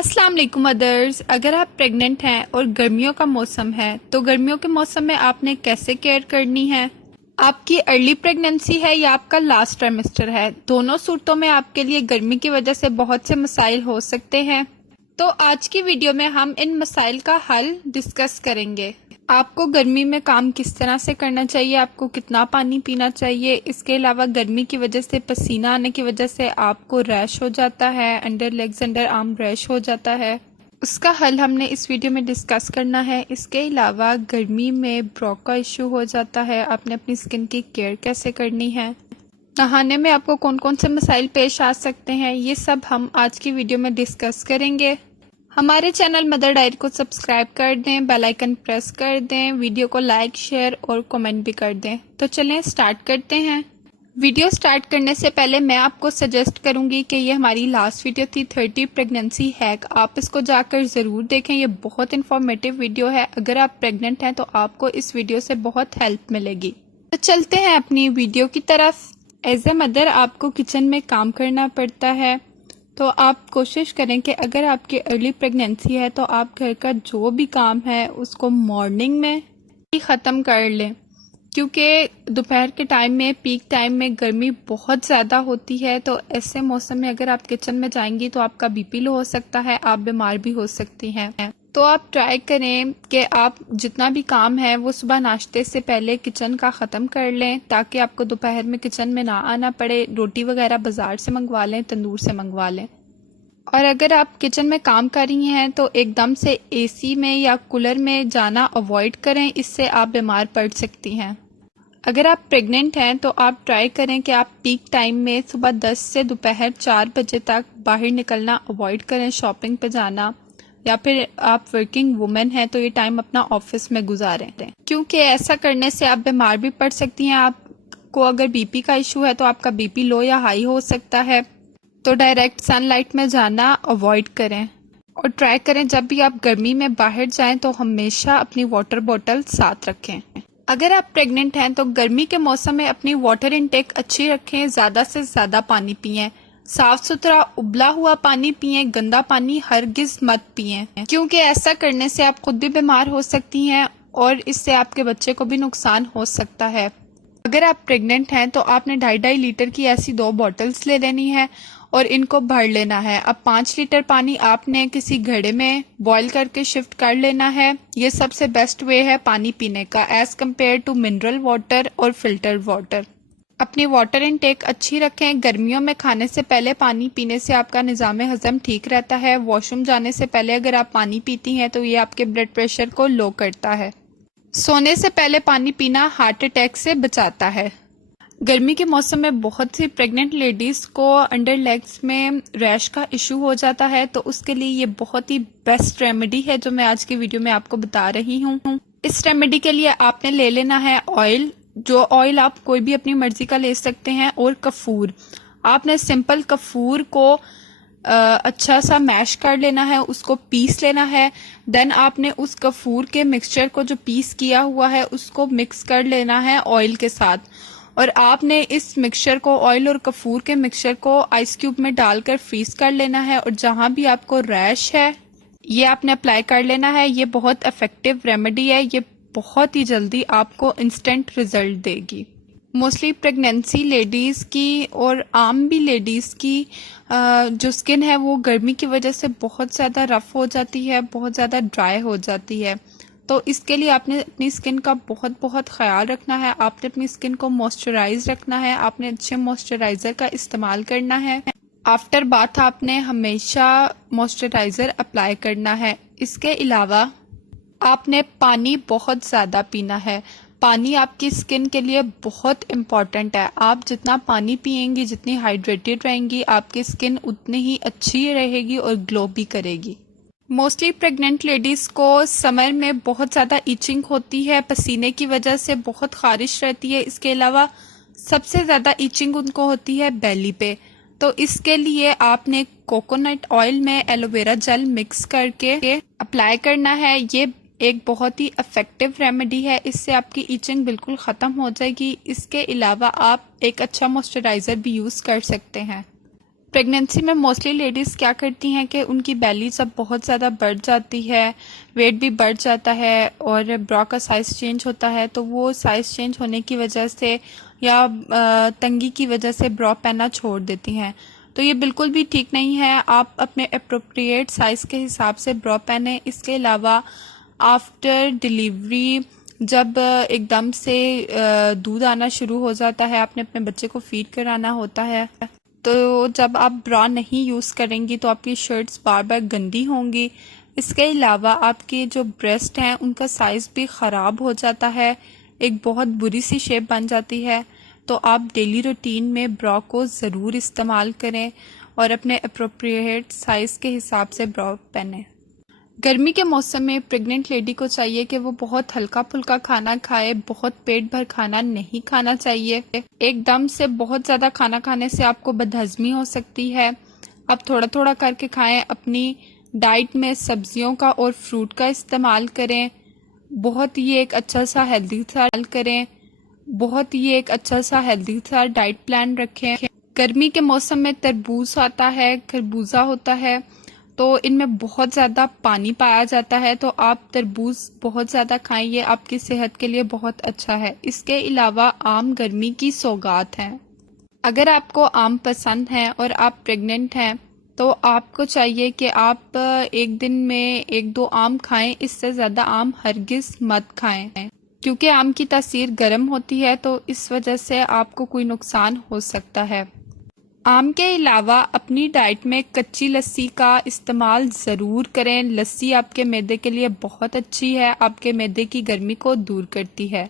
अस्सलाम वालेकुम अदर्स। अगर आप प्रेग्नेंट हैं और गर्मियों का मौसम है तो गर्मियों के मौसम में आपने कैसे केयर करनी है। आपकी अर्ली प्रेगनेंसी है या आपका लास्ट ट्राइमेस्टर है, दोनों सूरतों में आपके लिए गर्मी की वजह से बहुत से मसाइल हो सकते हैं। तो आज की वीडियो में हम इन मसाइल का हल डिस्कस करेंगे। आपको गर्मी में काम किस तरह से करना चाहिए, आपको कितना पानी पीना चाहिए। इसके अलावा गर्मी की वजह से पसीना आने की वजह से आपको रैश हो जाता है, under legs under arm rash हो जाता है, उसका हल हमने इस वीडियो में डिस्कस करना है। इसके अलावा गर्मी में ब्रोक का इशू हो जाता है, आपने अपनी स्किन की केयर कैसे करनी है। नहाने में आपको कौन कौन से मसाइल पेश आ सकते हैं, ये सब हम आज की वीडियो में डिस्कस करेंगे। हमारे चैनल मदर डायरी को सब्सक्राइब कर दें, बेल आइकन प्रेस कर दें, वीडियो को लाइक शेयर और कमेंट भी कर दें। तो चलें स्टार्ट करते हैं। वीडियो स्टार्ट करने से पहले मैं आपको सजेस्ट करूंगी कि ये हमारी लास्ट वीडियो थी 30 प्रेगनेंसी हैक, आप इसको जाकर ज़रूर देखें। ये बहुत इंफॉर्मेटिव वीडियो है। अगर आप प्रेग्नेंट हैं तो आपको इस वीडियो से बहुत हेल्प मिलेगी। तो चलते हैं अपनी वीडियो की तरफ। एज ए मदर आपको किचन में काम करना पड़ता है, तो आप कोशिश करें कि अगर आपकी अर्ली प्रेगनेंसी है तो आप घर का जो भी काम है उसको मॉर्निंग में ही ख़त्म कर लें, क्योंकि दोपहर के टाइम में पीक टाइम में गर्मी बहुत ज़्यादा होती है। तो ऐसे मौसम में अगर आप किचन में जाएंगी तो आपका बीपी लो हो सकता है, आप बीमार भी हो सकती हैं। तो आप ट्राई करें कि आप जितना भी काम है वो सुबह नाश्ते से पहले किचन का ख़त्म कर लें, ताकि आपको दोपहर में किचन में ना आना पड़े। रोटी वगैरह बाज़ार से मंगवा लें, तंदूर से मंगवा लें। और अगर आप किचन में काम कर रही हैं तो एकदम से एसी में या कूलर में जाना अवॉइड करें, इससे आप बीमार पड़ सकती हैं। अगर आप प्रेग्नेंट हैं तो आप ट्राई करें कि आप पीक टाइम में सुबह 10 से दोपहर 4 बजे तक बाहर निकलना अवॉइड करें, शॉपिंग पे जाना, या फिर आप वर्किंग वुमेन हैं तो ये टाइम अपना ऑफिस में गुजारें, क्योंकि ऐसा करने से आप बीमार भी पड़ सकती हैं। आपको अगर बीपी का इशू है तो आपका बीपी लो या हाई हो सकता है। तो डायरेक्ट सनलाइट में जाना अवॉइड करें और ट्राई करें जब भी आप गर्मी में बाहर जाएं तो हमेशा अपनी वाटर बॉटल साथ रखें। अगर आप प्रेग्नेंट हैं तो गर्मी के मौसम में अपनी वाटर इनटेक अच्छी रखें, ज़्यादा से ज़्यादा पानी पिएं, साफ सुथरा उबला हुआ पानी पिएं, गंदा पानी हरगिज मत पिएं, क्योंकि ऐसा करने से आप खुद भी बीमार हो सकती हैं और इससे आपके बच्चे को भी नुकसान हो सकता है। अगर आप प्रेग्नेंट हैं तो आपने 2.5 लीटर की ऐसी 2 बॉटल्स ले लेनी है और इनको भर लेना है। अब 5 लीटर पानी आपने किसी घड़े में बॉईल करके शिफ्ट कर लेना है। ये सबसे बेस्ट वे है पानी पीने का as compare to mineral water और फिल्टर वाटर। अपनी वाटर इनटेक अच्छी रखें। गर्मियों में खाने से पहले पानी पीने से आपका निज़ाम हज़म ठीक रहता है। वॉशरूम जाने से पहले अगर आप पानी पीती हैं तो ये आपके ब्लड प्रेशर को लो करता है। सोने से पहले पानी पीना हार्ट अटैक से बचाता है। गर्मी के मौसम में बहुत सी प्रेग्नेंट लेडीज़ को अंडर लेग्स में रैश का इशू हो जाता है, तो उसके लिए ये बहुत ही बेस्ट रेमेडी है जो मैं आज की वीडियो में आपको बता रही हूँ। इस रेमेडी के लिए आपने ले लेना है ऑयल, जो ऑयल आप कोई भी अपनी मर्जी का ले सकते हैं, और कपूर। आपने सिंपल कपूर को अच्छा सा मैश कर लेना है, उसको पीस लेना है। देन आपने उस कपूर के मिक्सचर को जो पीस किया हुआ है उसको मिक्स कर लेना है ऑयल के साथ, और आपने इस मिक्सचर को, ऑयल और कपूर के मिक्सचर को आइस क्यूब में डालकर फ्रीज कर लेना है। और जहां भी आपको रैश है ये आपने अप्लाई कर लेना है। ये बहुत इफेक्टिव रेमेडी है, ये बहुत ही जल्दी आपको इंस्टेंट रिजल्ट देगी। मोस्टली प्रेगनेंसी लेडीज़ की और आम भी लेडीज़ की जो स्किन है वो गर्मी की वजह से बहुत ज़्यादा रफ हो जाती है, बहुत ज़्यादा ड्राई हो जाती है। तो इसके लिए आपने अपनी स्किन का बहुत बहुत ख्याल रखना है। आपने अपनी स्किन को मॉइस्चराइज रखना है, आपने अच्छे मॉइस्चराइज़र का इस्तेमाल करना है। आफ्टर बाथ आपने हमेशा मॉइस्चराइज़र अप्लाई करना है। इसके अलावा आपने पानी बहुत ज़्यादा पीना है। पानी आपकी स्किन के लिए बहुत इम्पॉर्टेंट है। आप जितना पानी पिएंगी, जितनी हाइड्रेटेड रहेंगी, आपकी स्किन उतनी ही अच्छी रहेगी और ग्लो भी करेगी। मोस्टली प्रेग्नेंट लेडीज़ को समर में बहुत ज़्यादा ईचिंग होती है, पसीने की वजह से बहुत ख़ारिश रहती है। इसके अलावा सबसे ज़्यादा ईचिंग उनको होती है बेली पे। तो इसके लिए आपने कोकोनट ऑयल में एलोवेरा जेल मिक्स करके अप्लाई करना है। ये एक बहुत ही इफेक्टिव रेमेडी है, इससे आपकी ईचिंग बिल्कुल ख़त्म हो जाएगी। इसके अलावा आप एक अच्छा मॉइस्चराइज़र भी यूज़ कर सकते हैं। प्रेगनेंसी में मोस्टली लेडीज़ क्या करती हैं कि उनकी बेली जब बहुत ज़्यादा बढ़ जाती है, वेट भी बढ़ जाता है और ब्रा का साइज़ चेंज होता है, तो वो साइज़ चेंज होने की वजह से या तंगी की वजह से ब्रा पहनना छोड़ देती हैं। तो ये बिल्कुल भी ठीक नहीं है। आप अपने अप्रोप्रिएट साइज़ के हिसाब से ब्रा पहने। इसके अलावा आफ्टर डिलीवरी जब एकदम से दूध आना शुरू हो जाता है, आपने अपने बच्चे को फीड कराना होता है, तो जब आप ब्रा नहीं यूज़ करेंगी तो आपकी शर्ट्स बार बार गंदी होंगी। इसके अलावा आपके जो ब्रेस्ट हैं उनका साइज़ भी ख़राब हो जाता है, एक बहुत बुरी सी शेप बन जाती है। तो आप डेली रूटीन में ब्रा को ज़रूर इस्तेमाल करें और अपने अप्रोप्रिएट साइज़ के हिसाब से ब्रा पहनें। गर्मी के मौसम में प्रेग्नेंट लेडी को चाहिए कि वो बहुत हल्का फुल्का खाना खाए, बहुत पेट भर खाना नहीं खाना चाहिए। एकदम से बहुत ज़्यादा खाना खाने से आपको बदहज़मी हो सकती है। आप थोड़ा थोड़ा करके खाएं। अपनी डाइट में सब्जियों का और फ्रूट का इस्तेमाल करें। बहुत ही एक अच्छा सा हेल्दी सा डाइट प्लान रखें। गर्मी के मौसम में तरबूज आता है, खरबूजा होता है, तो इनमें बहुत ज़्यादा पानी पाया जाता है, तो आप तरबूज बहुत ज़्यादा खाएं, ये आपकी सेहत के लिए बहुत अच्छा है। इसके अलावा आम गर्मी की सौगात है। अगर आपको आम पसंद है और आप प्रेग्नेंट हैं तो आपको चाहिए कि आप एक दिन में 1-2 आम खाएं, इससे ज़्यादा आम हरगिज़ मत खाएं, क्योंकि आम की तासीर गर्म होती है, तो इस वजह से आपको कोई नुकसान हो सकता है। आम के अलावा अपनी डाइट में कच्ची लस्सी का इस्तेमाल ज़रूर करें। लस्सी आपके मैदे के लिए बहुत अच्छी है, आपके मैदे की गर्मी को दूर करती है।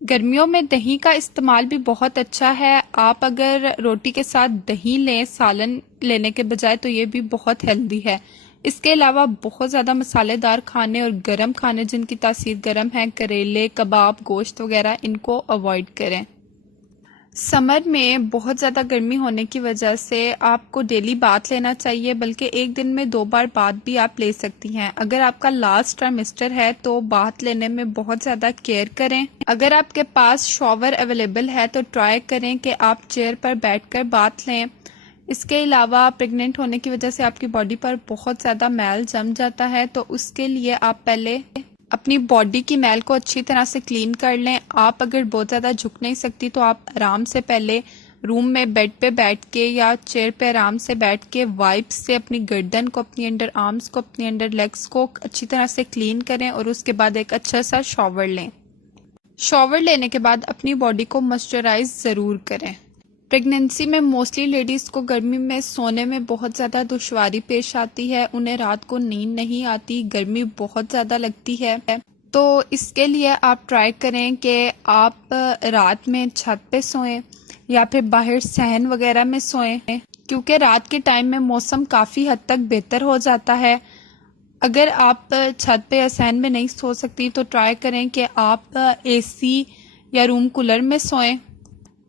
गर्मियों में दही का इस्तेमाल भी बहुत अच्छा है। आप अगर रोटी के साथ दही लें सालन लेने के बजाय, तो ये भी बहुत हेल्दी है। इसके अलावा बहुत ज़्यादा मसालेदार खाने और गर्म खाने जिनकी तासीर गर्म है, करेले, कबाब, गोश्त वगैरह, इनको अवॉइड करें। समर में बहुत ज़्यादा गर्मी होने की वजह से आपको डेली बाथ लेना चाहिए, बल्कि एक दिन में 2 बार बाथ भी आप ले सकती हैं। अगर आपका लास्ट ट्राइमेस्टर है तो बाथ लेने में बहुत ज़्यादा केयर करें। अगर आपके पास शॉवर अवेलेबल है तो ट्राई करें कि आप चेयर पर बैठकर बाथ लें। इसके अलावा प्रेग्नेंट होने की वजह से आपकी बॉडी पर बहुत ज़्यादा मैल जम जाता है, तो उसके लिए आप पहले अपनी बॉडी की मैल को अच्छी तरह से क्लीन कर लें। आप अगर बहुत ज़्यादा झुक नहीं सकती तो आप आराम से पहले रूम में बेड पे बैठ के या चेयर पे आराम से बैठ के वाइप से अपनी गर्दन को, अपनी अंडर आर्म्स को, अपनी अंडर लेग्स को अच्छी तरह से क्लीन करें और उसके बाद एक अच्छा सा शॉवर लें। शॉवर लेने के बाद अपनी बॉडी को मॉइस्चराइज ज़रूर करें। प्रेगनेंसी में मोस्टली लेडीज़ को गर्मी में सोने में बहुत ज़्यादा दुश्वारी पेश आती है, उन्हें रात को नींद नहीं आती, गर्मी बहुत ज़्यादा लगती है। तो इसके लिए आप ट्राई करें कि आप रात में छत पे सोएं या फिर बाहर सहन वगैरह में सोएं, क्योंकि रात के टाइम में मौसम काफ़ी हद तक बेहतर हो जाता है। अगर आप छत पे या सहन में नहीं सो सकती तो ट्राई करें कि आप एसी या रूम कूलर में सोएं।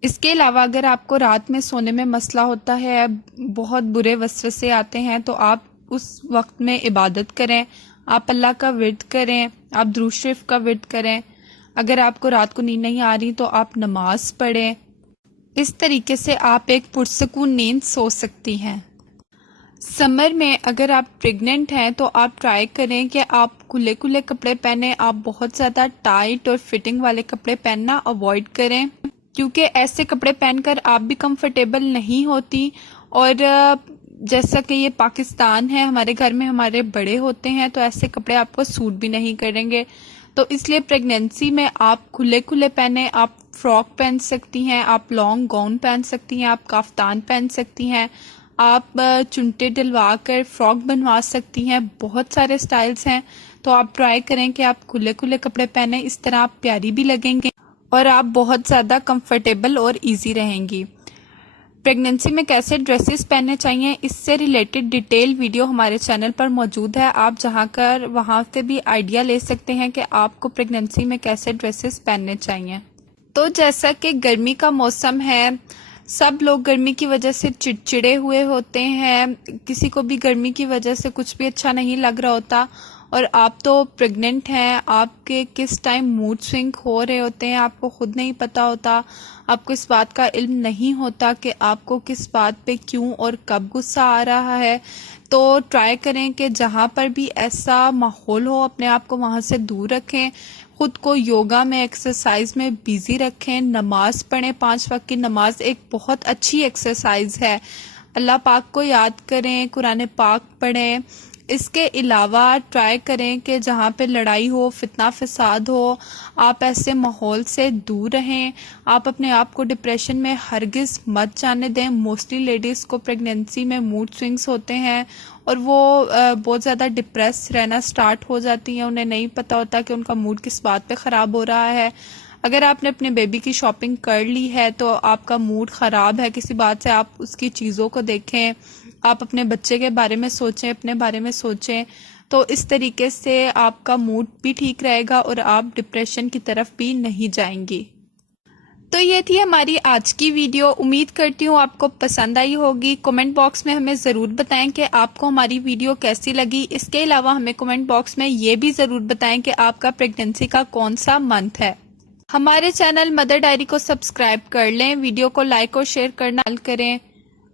इसके अलावा अगर आपको रात में सोने में मसला होता है, बहुत बुरे वसवसे आते हैं, तो आप उस वक्त में इबादत करें, आप अल्लाह का विर्द करें, आप दुरूद शरीफ का विर्द करें। अगर आपको रात को नींद नहीं आ रही तो आप नमाज पढ़ें। इस तरीके से आप एक पुरसकून नींद सो सकती हैं। समर में अगर आप प्रेग्नेंट हैं तो आप ट्राई करें कि आप खुले खुले कपड़े पहने, आप बहुत ज़्यादा टाइट और फिटिंग वाले कपड़े पहनना अवॉइड करें, क्योंकि ऐसे कपड़े पहनकर आप भी कंफर्टेबल नहीं होती। और जैसा कि ये पाकिस्तान है, हमारे घर में हमारे बड़े होते हैं, तो ऐसे कपड़े आपको सूट भी नहीं करेंगे। तो इसलिए प्रेगनेंसी में आप खुले खुले पहने, आप फ्रॉक पहन सकती हैं, आप लॉन्ग गाउन पहन सकती हैं, आप काफ्तान पहन सकती हैं, आप चुनटे डलवा कर फ्रॉक बनवा सकती हैं। बहुत सारे स्टाइल्स हैं, तो आप ट्राई करें कि आप खुले खुले कपड़े पहने, इस तरह आप प्यारी भी लगेंगे और आप बहुत ज़्यादा कंफर्टेबल और इजी रहेंगी। प्रेगनेंसी में कैसे ड्रेसेस पहनने चाहिए, इससे रिलेटेड डिटेल वीडियो हमारे चैनल पर मौजूद है। आप जाकर वहाँ से भी आइडिया ले सकते हैं कि आपको प्रेगनेंसी में कैसे ड्रेसेस पहनने चाहिए। तो जैसा कि गर्मी का मौसम है, सब लोग गर्मी की वजह से चिड़चिड़े हुए होते हैं, किसी को भी गर्मी की वजह से कुछ भी अच्छा नहीं लग रहा होता, और आप तो प्रेग्नेंट हैं, आपके किस टाइम मूड स्विंग हो रहे होते हैं आपको खुद नहीं पता होता, आपको इस बात का इल्म नहीं होता कि आपको किस बात पे क्यों और कब गुस्सा आ रहा है। तो ट्राई करें कि जहाँ पर भी ऐसा माहौल हो अपने आप को वहाँ से दूर रखें, खुद को योगा में एक्सरसाइज में बिजी रखें, नमाज पढ़ें। 5 वक्त की नमाज एक बहुत अच्छी एक्सरसाइज है। अल्लाह पाक को याद करें, कुरान पाक पढ़ें। इसके अलावा ट्राई करें कि जहाँ पे लड़ाई हो, फितना फसाद हो, आप ऐसे माहौल से दूर रहें। आप अपने आप को डिप्रेशन में हरगिज़ मत जाने दें। मोस्टली लेडीज़ को प्रेगनेंसी में मूड स्विंग्स होते हैं और वो बहुत ज़्यादा डिप्रेस रहना स्टार्ट हो जाती हैं। उन्हें नहीं पता होता कि उनका मूड किस बात पे ख़राब हो रहा है। अगर आपने अपने बेबी की शॉपिंग कर ली है तो आपका मूड ख़राब है किसी बात से, आप उसकी चीज़ों को देखें, आप अपने बच्चे के बारे में सोचें, अपने बारे में सोचें। तो इस तरीके से आपका मूड भी ठीक रहेगा और आप डिप्रेशन की तरफ भी नहीं जाएंगी। तो ये थी हमारी आज की वीडियो। उम्मीद करती हूँ आपको पसंद आई होगी। कमेंट बॉक्स में हमें ज़रूर बताएं कि आपको हमारी वीडियो कैसी लगी। इसके अलावा हमें कमेंट बॉक्स में ये भी ज़रूर बताएं कि आपका प्रेगनेंसी का कौन सा मंथ है। हमारे चैनल मदर डायरी को सब्सक्राइब कर लें, वीडियो को लाइक और शेयर करना करें।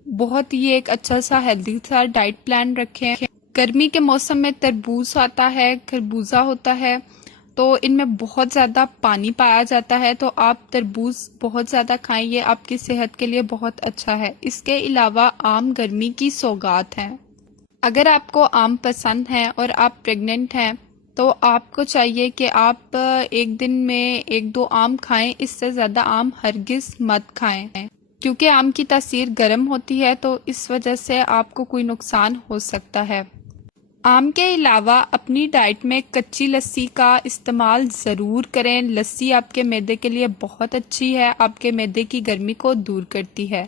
बहुत ही एक अच्छा सा हेल्दी सा डाइट प्लान रखें। गर्मी के मौसम में तरबूज आता है, खरबूजा होता है, तो इनमें बहुत ज़्यादा पानी पाया जाता है, तो आप तरबूज बहुत ज़्यादा खाएं, ये आपकी सेहत के लिए बहुत अच्छा है। इसके अलावा आम गर्मी की सौगात है। अगर आपको आम पसंद है और आप प्रेग्नेंट हैं तो आपको चाहिए कि आप एक दिन में 1-2 आम खाएं, इससे ज़्यादा आम हरगिज़ मत खाएं, क्योंकि आम की तासीर गर्म होती है, तो इस वजह से आपको कोई नुकसान हो सकता है। आम के अलावा अपनी डाइट में कच्ची लस्सी का इस्तेमाल ज़रूर करें। लस्सी आपके मैदे के लिए बहुत अच्छी है, आपके मैदे की गर्मी को दूर करती है।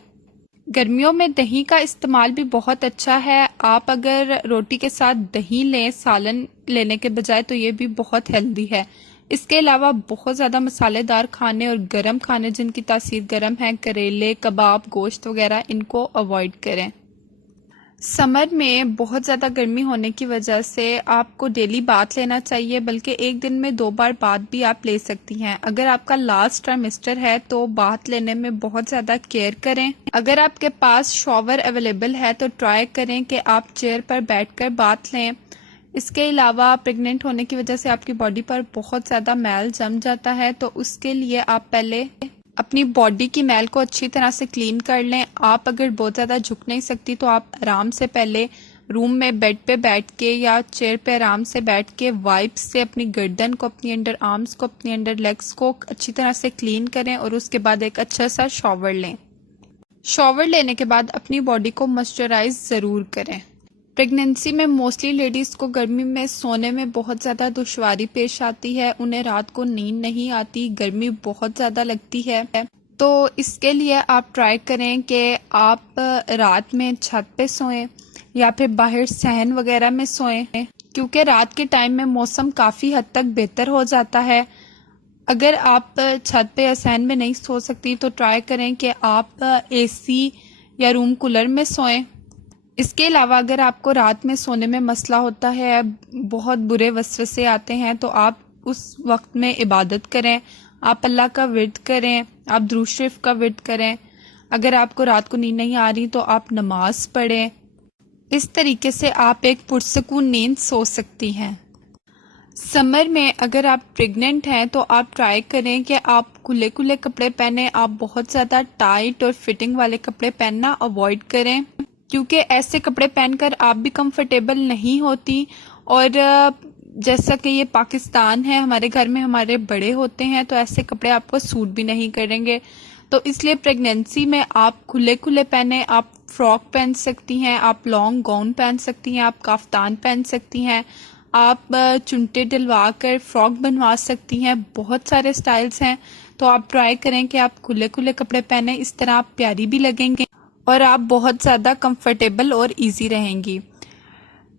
गर्मियों में दही का इस्तेमाल भी बहुत अच्छा है। आप अगर रोटी के साथ दही लें सालन लेने के बजाय, तो ये भी बहुत हेल्दी है। इसके अलावा बहुत ज़्यादा मसालेदार खाने और गरम खाने जिनकी तासीर गरम है, करेले, कबाब, गोश्त वगैरह, इनको अवॉइड करें। समर में बहुत ज़्यादा गर्मी होने की वजह से आपको डेली बाथ लेना चाहिए, बल्कि एक दिन में 2 बार बाथ भी आप ले सकती हैं। अगर आपका लास्ट ट्राइमेस्टर है तो बाथ लेने में बहुत ज़्यादा केयर करें। अगर आपके पास शॉवर अवेलेबल है तो ट्राई करें कि आप चेयर पर बैठकर बाथ लें। इसके अलावा प्रेग्नेंट होने की वजह से आपकी बॉडी पर बहुत ज़्यादा मैल जम जाता है, तो उसके लिए आप पहले अपनी बॉडी की मैल को अच्छी तरह से क्लीन कर लें। आप अगर बहुत ज़्यादा झुक नहीं सकती तो आप आराम से पहले रूम में बेड पे बैठ के या चेयर पे आराम से बैठ के वाइप्स से अपनी गर्दन को, अपनी अंडर आर्म्स को, अपनी अंडर लेग्स को अच्छी तरह से क्लीन करें और उसके बाद एक अच्छा सा शॉवर लें। शॉवर लेने के बाद अपनी बॉडी को मॉइस्चराइज ज़रूर करें। प्रेगनेंसी में मोस्टली लेडीज़ को गर्मी में सोने में बहुत ज़्यादा दुश्वारी पेश आती है, उन्हें रात को नींद नहीं आती, गर्मी बहुत ज़्यादा लगती है। तो इसके लिए आप ट्राई करें कि आप रात में छत पे सोएं या फिर बाहर सहन वगैरह में सोएं, क्योंकि रात के टाइम में मौसम काफ़ी हद तक बेहतर हो जाता है। अगर आप छत पे या सहन में नहीं सो सकती तो ट्राई करें कि आप एसी या रूम कूलर में सोएं। इसके अलावा अगर आपको रात में सोने में मसला होता है, बहुत बुरे वसवसे आते हैं, तो आप उस वक्त में इबादत करें, आप अल्लाह का विर्द करें, आप दुरूद शरीफ का विर्द करें। अगर आपको रात को नींद नहीं आ रही तो आप नमाज पढ़ें। इस तरीके से आप एक पुरसकून नींद सो सकती हैं। समर में अगर आप प्रेग्नेंट हैं तो आप ट्राई करें कि आप खुले खुले कपड़े पहने, आप बहुत ज़्यादा टाइट और फिटिंग वाले कपड़े पहनना अवॉइड करें, क्योंकि ऐसे कपड़े पहनकर आप भी कंफर्टेबल नहीं होती। और जैसा कि ये पाकिस्तान है, हमारे घर में हमारे बड़े होते हैं, तो ऐसे कपड़े आपको सूट भी नहीं करेंगे। तो इसलिए प्रेगनेंसी में आप खुले खुले पहने, आप फ्रॉक पहन सकती हैं, आप लॉन्ग गाउन पहन सकती हैं, आप काफ्तान पहन सकती हैं, आप चुनटे डलवा कर फ्रॉक बनवा सकती हैं। बहुत सारे स्टाइल्स हैं, तो आप ट्राई करें कि आप खुले खुले कपड़े पहने, इस तरह आप प्यारी भी लगेंगे और आप बहुत ज़्यादा कंफर्टेबल और इजी रहेंगी।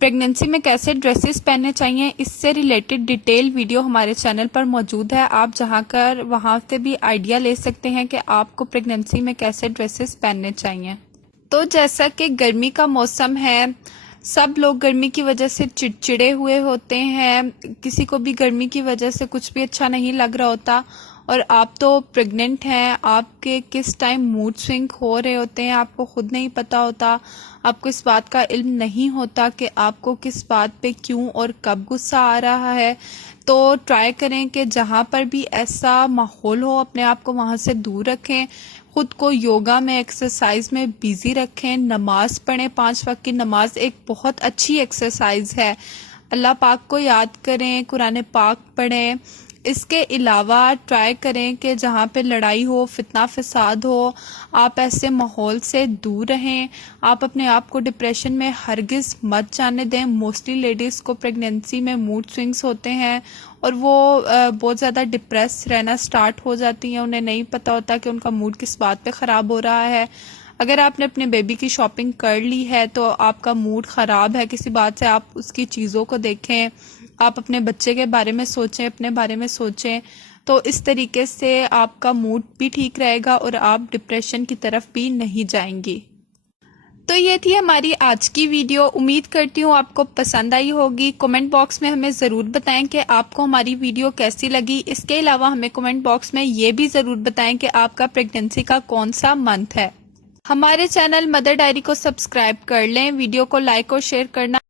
प्रेगनेंसी में कैसे ड्रेसेस पहनने चाहिए, इससे रिलेटेड डिटेल वीडियो हमारे चैनल पर मौजूद है। आप जहां कर वहां से भी आइडिया ले सकते हैं कि आपको प्रेगनेंसी में कैसे ड्रेसेस पहनने चाहिए। तो जैसा कि गर्मी का मौसम है, सब लोग गर्मी की वजह से चिड़चिड़े हुए होते हैं, किसी को भी गर्मी की वजह से कुछ भी अच्छा नहीं लग रहा होता। और आप तो प्रेग्नेंट हैं, आपके किस टाइम मूड स्विंग हो रहे होते हैं आपको खुद नहीं पता होता। आपको इस बात का इल्म नहीं होता कि आपको किस बात पे क्यों और कब गुस्सा आ रहा है। तो ट्राई करें कि जहाँ पर भी ऐसा माहौल हो अपने आप को वहाँ से दूर रखें, खुद को योगा में एक्सरसाइज में बिजी रखें, नमाज पढ़ें। 5 वक्त की नमाज एक बहुत अच्छी एक्सरसाइज है। अल्लाह पाक को याद करें, कुरान पाक पढ़ें। इसके अलावा ट्राई करें कि जहाँ पे लड़ाई हो, फितना फसाद हो, आप ऐसे माहौल से दूर रहें। आप अपने आप को डिप्रेशन में हरगिज़ मत जाने दें। मोस्टली लेडीज़ को प्रेगनेंसी में मूड स्विंग्स होते हैं और वो बहुत ज़्यादा डिप्रेस रहना स्टार्ट हो जाती हैं। उन्हें नहीं पता होता कि उनका मूड किस बात पे ख़राब हो रहा है। अगर आपने अपने बेबी की शॉपिंग कर ली है तो आपका मूड ख़राब है किसी बात से, आप उसकी चीज़ों को देखें, आप अपने बच्चे के बारे में सोचें, अपने बारे में सोचें। तो इस तरीके से आपका मूड भी ठीक रहेगा और आप डिप्रेशन की तरफ भी नहीं जाएंगी। तो ये थी हमारी आज की वीडियो। उम्मीद करती हूँ आपको पसंद आई होगी। कमेंट बॉक्स में हमें ज़रूर बताएं कि आपको हमारी वीडियो कैसी लगी। इसके अलावा हमें कमेंट बॉक्स में ये भी ज़रूर बताएं कि आपका प्रेगनेंसी का कौन सा मंथ है। हमारे चैनल मदर डायरी को सब्सक्राइब कर लें। वीडियो को लाइक और शेयर करना